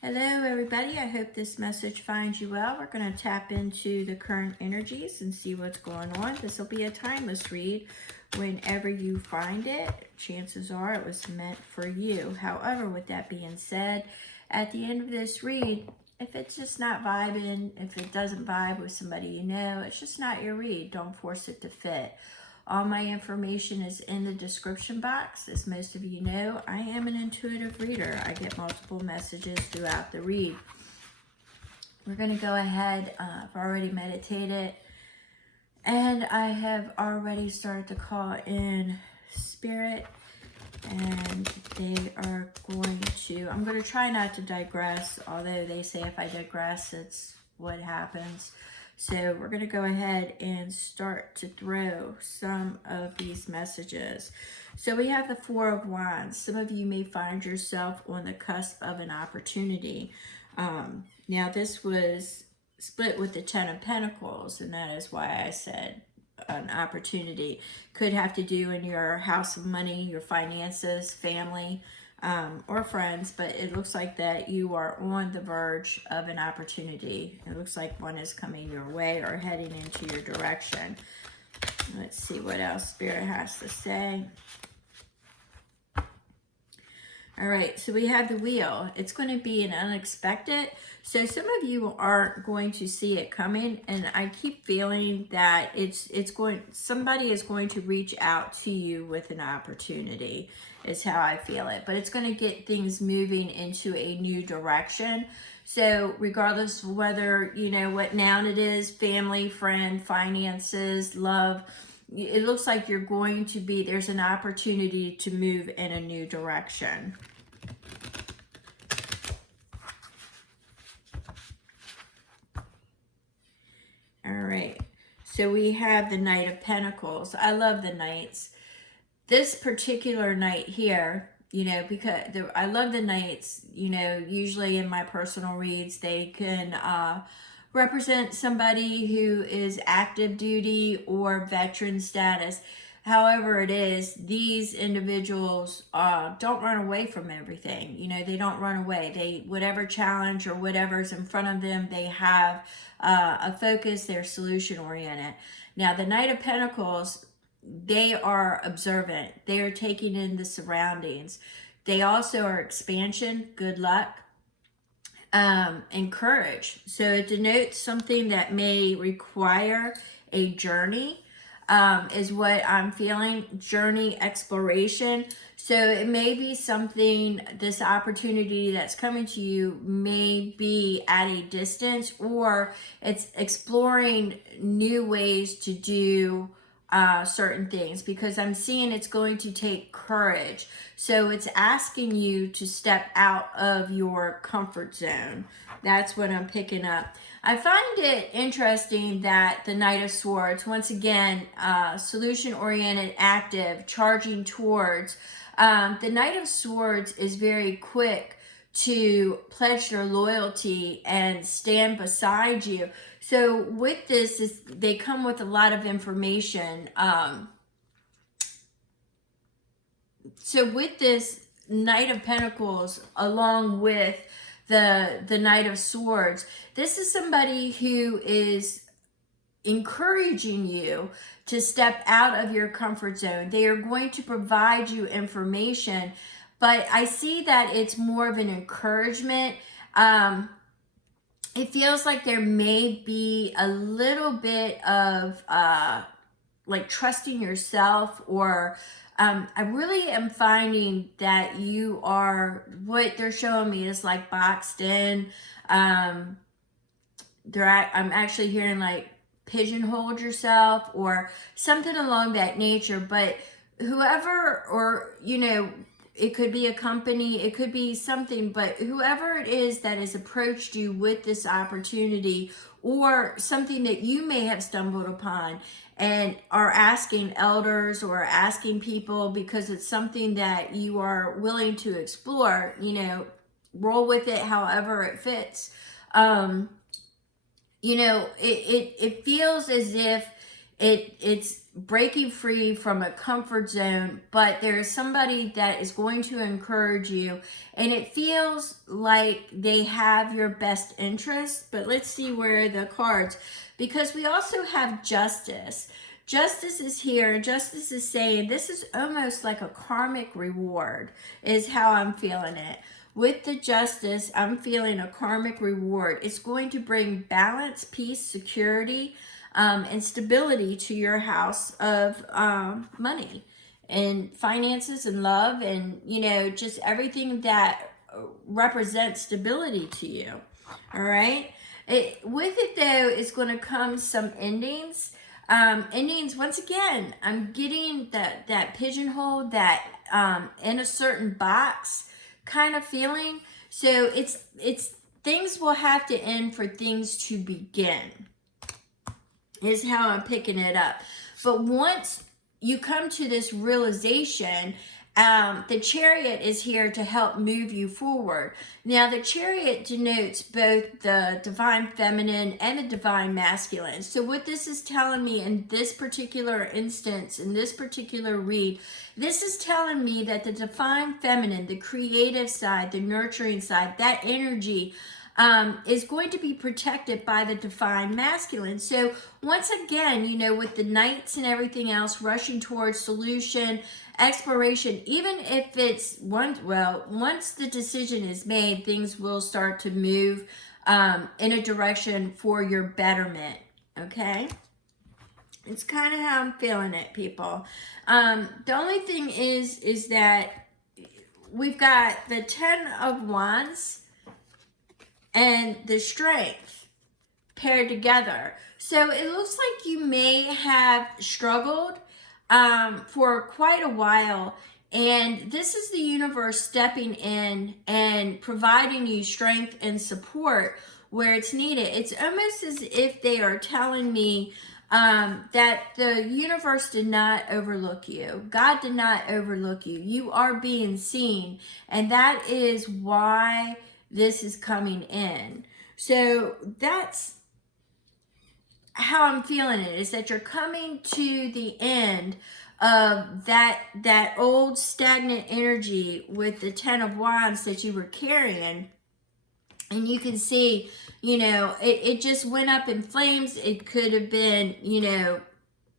Hello, everybody. I hope this message finds you well. We're going to tap into the current energies and see what's going on. This will be a timeless read. Whenever you find it, chances are it was meant for you. However, with that being said, at the end of this read, if it's just not vibing, if it doesn't vibe with somebody you know, it's just not your read. Don't force it to fit. All my information is in the description box. As most of you know, I am an intuitive reader. I get multiple messages throughout the read. We're going to go ahead. I've already meditated. And I have already started to call in spirit. And they are going to, I'm going to try not to digress. Although they say if I digress, it's what happens. So we're going to go ahead and start to throw some of these messages. So we have the Four of Wands. Some of you may find yourself on the cusp of an opportunity. Now this was split with the Ten of Pentacles, and that is why I said an opportunity. Could have to do in your house of money, your finances, family, or friends, but it looks like that you are on the verge of an opportunity. It looks like one is coming your way or heading into your direction. Let's see what else Spirit has to say. All right, so we have the Wheel. It's going to be an unexpected. So some of you aren't going to see it coming, and I keep feeling that somebody is going to reach out to you with an opportunity, is how I feel it. But it's going to get things moving into a new direction. So regardless of whether, you know, what noun it is, family, friend, finances, love, it looks like you're going to be, there's an opportunity to move in a new direction. All right, so we have the Knight of Pentacles. I love the Knights. This particular Knight here, you know, because I love the Knights, you know, usually in my personal reads, they can represent somebody who is active duty or veteran status. However it is, these individuals don't run away from everything. You know, they don't run away. They, whatever challenge or whatever's in front of them, they have a focus. They're solution oriented. Now, the Knight of Pentacles, they are observant. They are taking in the surroundings. They also are expansion, good luck, and courage. So it denotes something that may require a journey, is what I'm feeling. Journey, exploration. So it may be something, this opportunity that's coming to you may be at a distance, or it's exploring new ways to do certain things, because I'm seeing it's going to take courage. So it's asking you to step out of your comfort zone. That's what I'm picking up. I find it interesting that the Knight of Swords, once again, solution-oriented, active, charging towards. The Knight of Swords is very quick to pledge their loyalty and stand beside you. So with this, they come with a lot of information. So with this Knight of Pentacles, along with the Knight of Swords, this is somebody who is encouraging you to step out of your comfort zone. They are going to provide you information, but I see that it's more of an encouragement. It feels like there may be a little bit of like trusting yourself, or I really am finding that you are, what they're showing me is like boxed in. I'm actually hearing like pigeonholed yourself or something along that nature. But whoever, or, you know, it could be a company, it could be something, but whoever it is that has approached you with this opportunity, or something that you may have stumbled upon and are asking elders or asking people because it's something that you are willing to explore, you know, roll with it however it fits. You know, it feels as if It's breaking free from a comfort zone, but there's somebody that is going to encourage you, and it feels like they have your best interest. But let's see where the cards, because we also have Justice. Justice is here. Justice is saying this is almost like a karmic reward, is how I'm feeling it. With the Justice, I'm feeling a karmic reward. It's going to bring balance, peace, security, and stability to your house of money and finances and love, and just everything that represents stability to you. All right. With it though, it's going to come some endings. Endings, once again, I'm getting that pigeonhole, that in a certain box kind of feeling. So it's things will have to end for things to begin, is how I'm picking it up. But once you come to this realization, the Chariot is here to help move you forward. Now, the Chariot denotes both the divine feminine and the divine masculine. So what this is telling me in this particular instance, in this particular read, this is telling me that the divine feminine, the creative side, the nurturing side, that energy is going to be protected by the divine masculine. So once again, with the knights and everything else rushing towards solution, exploration, even if it's once the decision is made, things will start to move in a direction for your betterment. Okay? It's kind of how I'm feeling it, people. The only thing is that we've got the 10 of Wands and the Strength paired together. So it looks like you may have struggled for quite a while, and this is the universe stepping in and providing you strength and support where it's needed. It's almost as if they are telling me that the universe did not overlook you. God did not overlook you. You are being seen, and that is why this is coming in. So that's how I'm feeling it, is that you're coming to the end of that old stagnant energy with the 10 of Wands that you were carrying. And you can see, it just went up in flames. It could have been,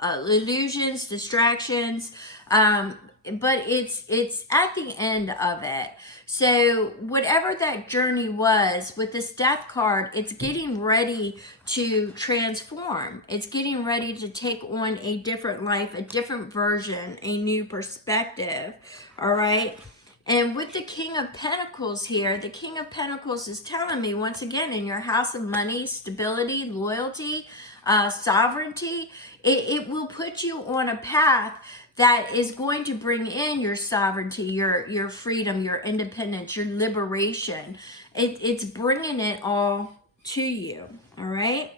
illusions, distractions, but it's at the end of it. So whatever that journey was with this Death card, it's getting ready to transform. It's getting ready to take on a different life, a different version, a new perspective. All right. And with the King of Pentacles here, the King of Pentacles is telling me, once again, in your house of money, stability, loyalty, sovereignty, it will put you on a path that is going to bring in your sovereignty, your freedom, your independence, your liberation. It's bringing it all to you, all right?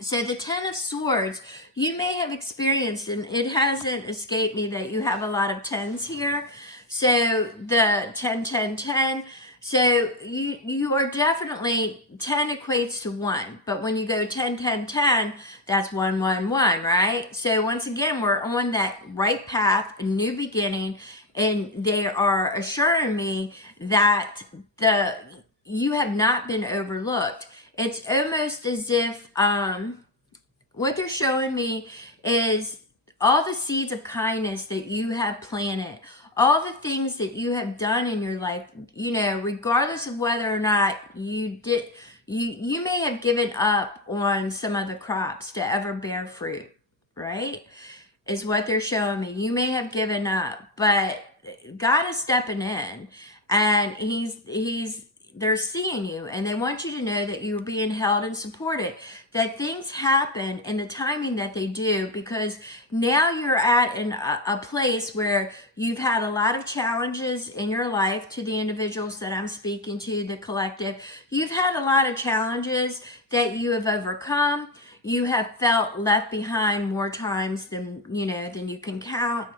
So the 10 of Swords, you may have experienced, and it hasn't escaped me that you have a lot of 10s here. So the 10, 10, 10. So you are definitely, 10 equates to 1. But when you go 10, 10, 10, that's 1, 1, 1, right? So once again, we're on that right path, a new beginning. And they are assuring me that you have not been overlooked. It's almost as if what they're showing me is all the seeds of kindness that you have planted, all the things that you have done in your life, regardless of whether or not you may have given up on some of the crops to ever bear fruit, right? Is what they're showing me. You may have given up, but God is stepping in, and they're seeing you, and they want you to know that you're being held and supported, that things happen in the timing that they do, because now you're at a place where you've had a lot of challenges in your life. To the individuals that I'm speaking to, the collective, you've had a lot of challenges that you have overcome. you have felt left behind more times than than you can count.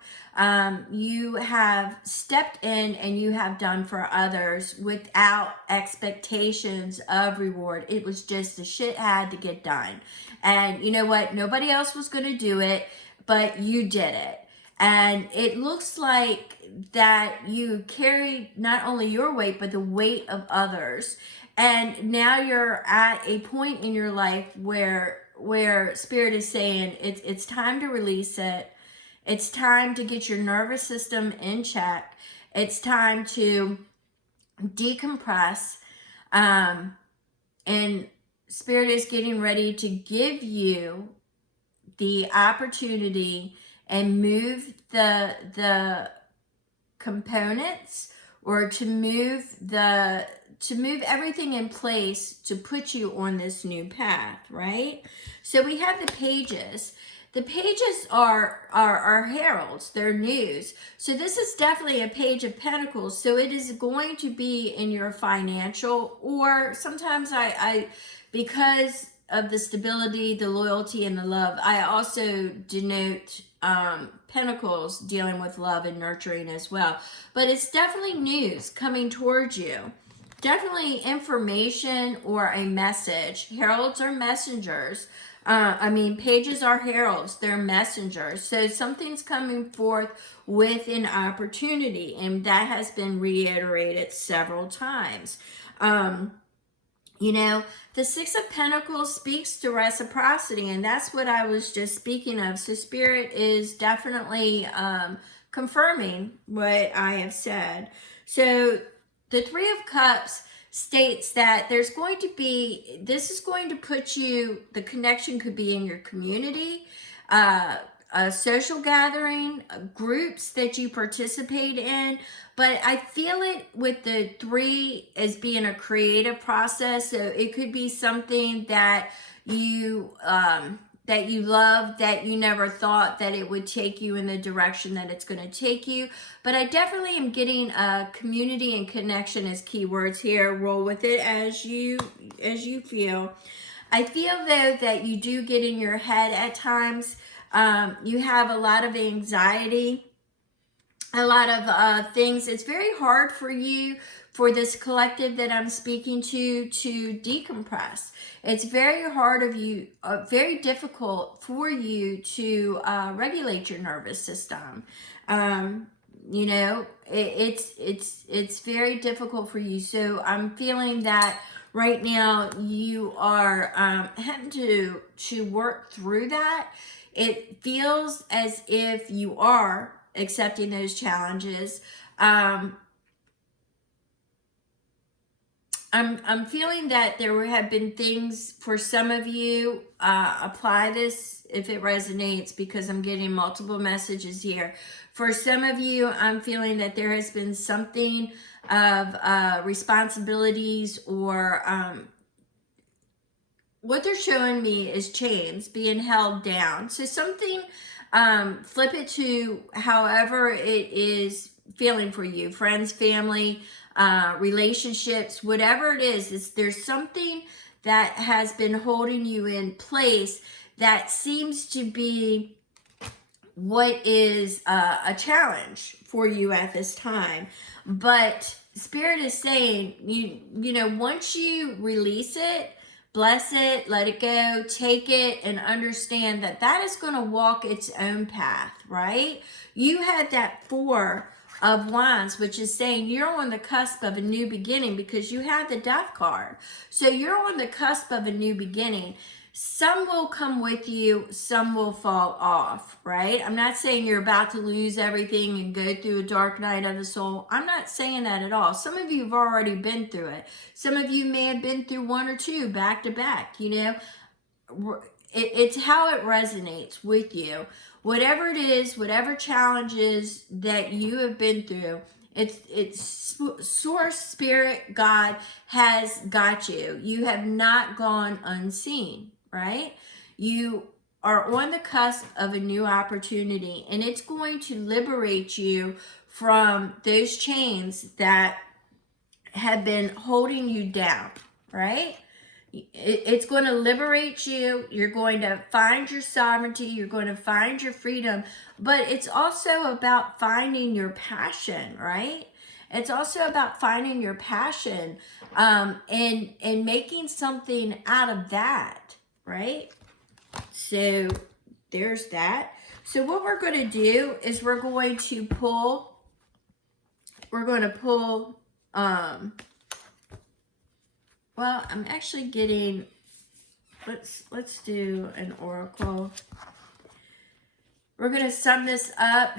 You have stepped in and you have done for others without expectations of reward. It was just the shit had to get done. And you know what? Nobody else was going to do it, but you did it. And it looks like that you carried not only your weight, but the weight of others. And now you're at a point in your life where Spirit is saying it's time to release it. It's time to get your nervous system in check. It's time to decompress. And Spirit is getting ready to give you the opportunity and move the components, or to move everything in place to put you on this new path, right? So we have the pages. The pages are heralds, they're news. So this is definitely a page of pentacles. So it is going to be in your financial, or sometimes I because of the stability, the loyalty, and the love, I also denote pentacles dealing with love and nurturing as well. But it's definitely news coming towards you. Definitely information or a message. Heralds are messengers. Pages are heralds. They're messengers. So something's coming forth with an opportunity, and that has been reiterated several times. The Six of Pentacles speaks to reciprocity, and that's what I was just speaking of. So Spirit is definitely confirming what I have said. So the Three of Cups states that this is going to put you, the connection could be in your community, a social gathering, groups that you participate in. But I feel it with the three as being a creative process. So it could be something that you love, that you never thought that it would take you in the direction that it's going to take you. But I definitely am getting community and connection as keywords here. Roll with it as you feel. I feel though that you do get in your head at times. You have a lot of anxiety, a lot of things. It's very hard for you, for this collective that I'm speaking to decompress. It's very hard of you, very difficult for you to regulate your nervous system. It's very difficult for you. So I'm feeling that right now you are having to work through that. It feels as if you are accepting those challenges. I'm feeling that there have been things for some of you. Apply this if it resonates, because I'm getting multiple messages here. For some of you, I'm feeling that there has been something of responsibilities, or what they're showing me is chains being held down. So something, flip it to however it is feeling for you. Friends, family, relationships, whatever it is, there's something that has been holding you in place that seems to be what is a challenge for you at this time. But Spirit is saying, once you release it, bless it, let it go, take it, and understand that is going to walk its own path, right? You had that Four of Wands, which is saying you're on the cusp of a new beginning, because you have the Death card. So you're on the cusp of a new beginning. Some will come with you, some will fall off, right? I'm not saying you're about to lose everything and go through a dark night of the soul. I'm not saying that at all. Some of you have already been through it. Some of you may have been through one or two back to back, It's how it resonates with you. Whatever it is, whatever challenges that you have been through, it's Source, Spirit, God has got you. You have not gone unseen, right? You are on the cusp of a new opportunity, and it's going to liberate you from those chains that have been holding you down, right? It's going to liberate you. You're going to find your sovereignty. You're going to find your freedom. But it's also about finding your passion, right? It's also about finding your passion, and making something out of that, right? So there's that. So what we're going to do is we're going to pull, well, I'm actually getting, let's do an oracle. We're going to sum this up,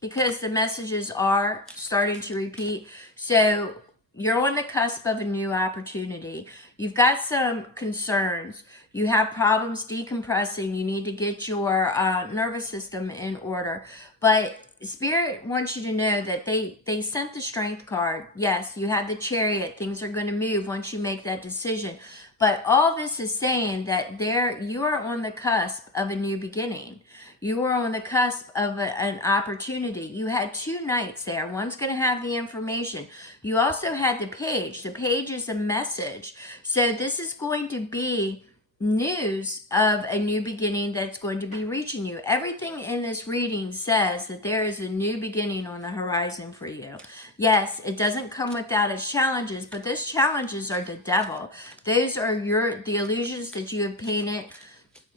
because the messages are starting to repeat. So you're on the cusp of a new opportunity. You've got some concerns. You have problems decompressing. You need to get your nervous system in order. But Spirit wants you to know that they sent the Strength card. Yes, you have the Chariot. Things are going to move once you make that decision. But all this is saying that you are on the cusp of a new beginning. You were on the cusp of an opportunity. You had 2 knights there. One's going to have the information. You also had the page. The page is a message. So this is going to be news of a new beginning that's going to be reaching you. Everything in this reading says that there is a new beginning on the horizon for you. Yes, it doesn't come without its challenges, but those challenges are the devil. Those are the illusions that you have painted.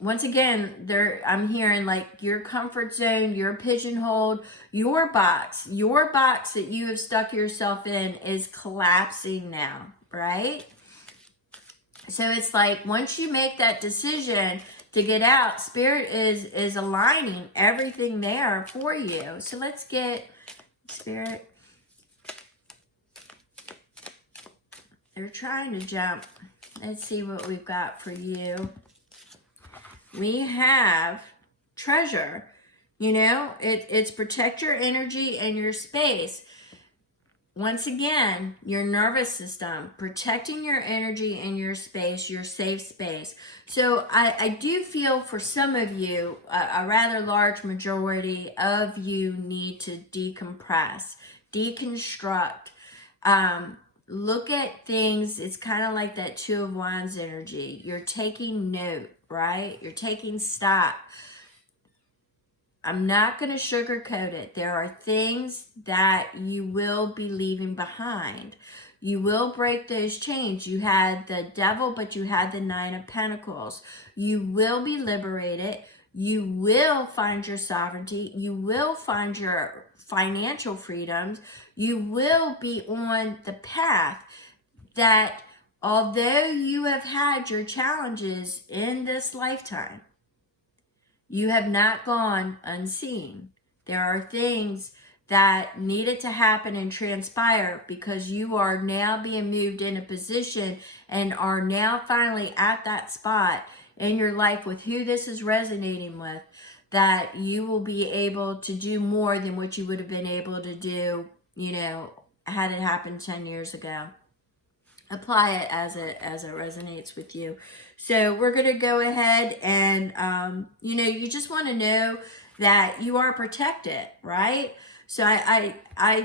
Once again, I'm hearing like your comfort zone, your pigeonholed, your box that you have stuck yourself in is collapsing now, right? So it's like once you make that decision to get out, Spirit is aligning everything there for you. So let's get Spirit. They're trying to jump. Let's see what we've got for you. We have treasure. It's protect your energy and your space. Once again, your nervous system, protecting your energy and your space, your safe space. So I do feel for some of you, a rather large majority of you need to decompress, deconstruct, look at things. It's kind of like that 2 of Wands energy. You're taking note, right? You're taking stock. I'm not going to sugarcoat it. There are things that you will be leaving behind. You will break those chains. You had the devil, but you had the 9 of Pentacles. You will be liberated. You will find your sovereignty. You will find your financial freedoms. You will be on the path that, although you have had your challenges in this lifetime, you have not gone unseen. There are things that needed to happen and transpire because you are now being moved in a position and are now finally at that spot in your life with who this is resonating with, that you will be able to do more than what you would have been able to do, had it happened 10 years ago. Apply it as it resonates with you. So we're going to go ahead and, you just want to know that you are protected, right? So I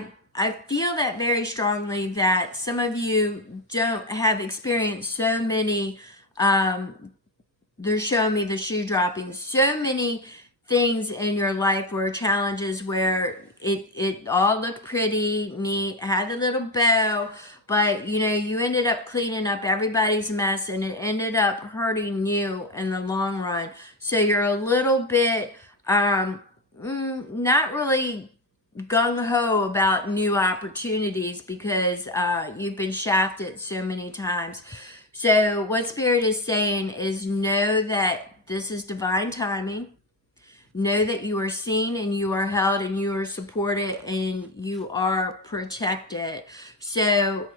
feel that very strongly that some of you don't have experienced so many, they're showing me the shoe dropping, so many things in your life were challenges where it all looked pretty, neat, had the little bow, but you ended up cleaning up everybody's mess and it ended up hurting you in the long run. So you're a little bit not really gung-ho about new opportunities because you've been shafted so many times. So what Spirit is saying is know that this is divine timing. Know that you are seen and you are held and you are supported and you are protected. So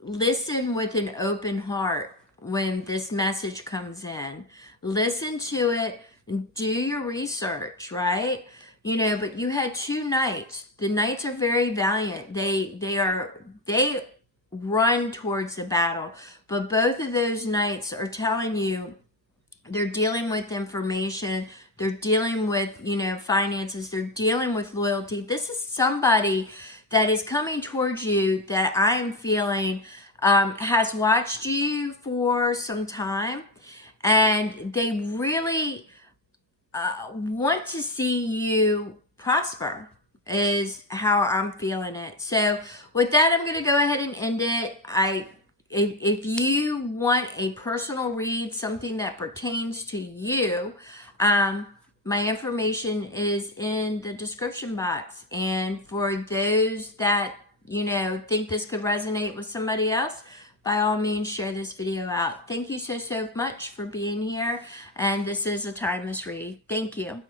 listen with an open heart when this message comes in. Listen to it and do your research, right? But you had 2 knights. The knights are very valiant. They run towards the battle. But both of those knights are telling you they're dealing with information. They're dealing with, finances. They're dealing with loyalty. This is somebody that is coming towards you that I am feeling has watched you for some time, and they really want to see you prosper, is how I'm feeling it. So with that, I'm going to go ahead and end it. If you want a personal read, something that pertains to you, my information is in the description box. And for those that, think this could resonate with somebody else, by all means, share this video out. Thank you so much for being here. And this is a timeless read. Thank you.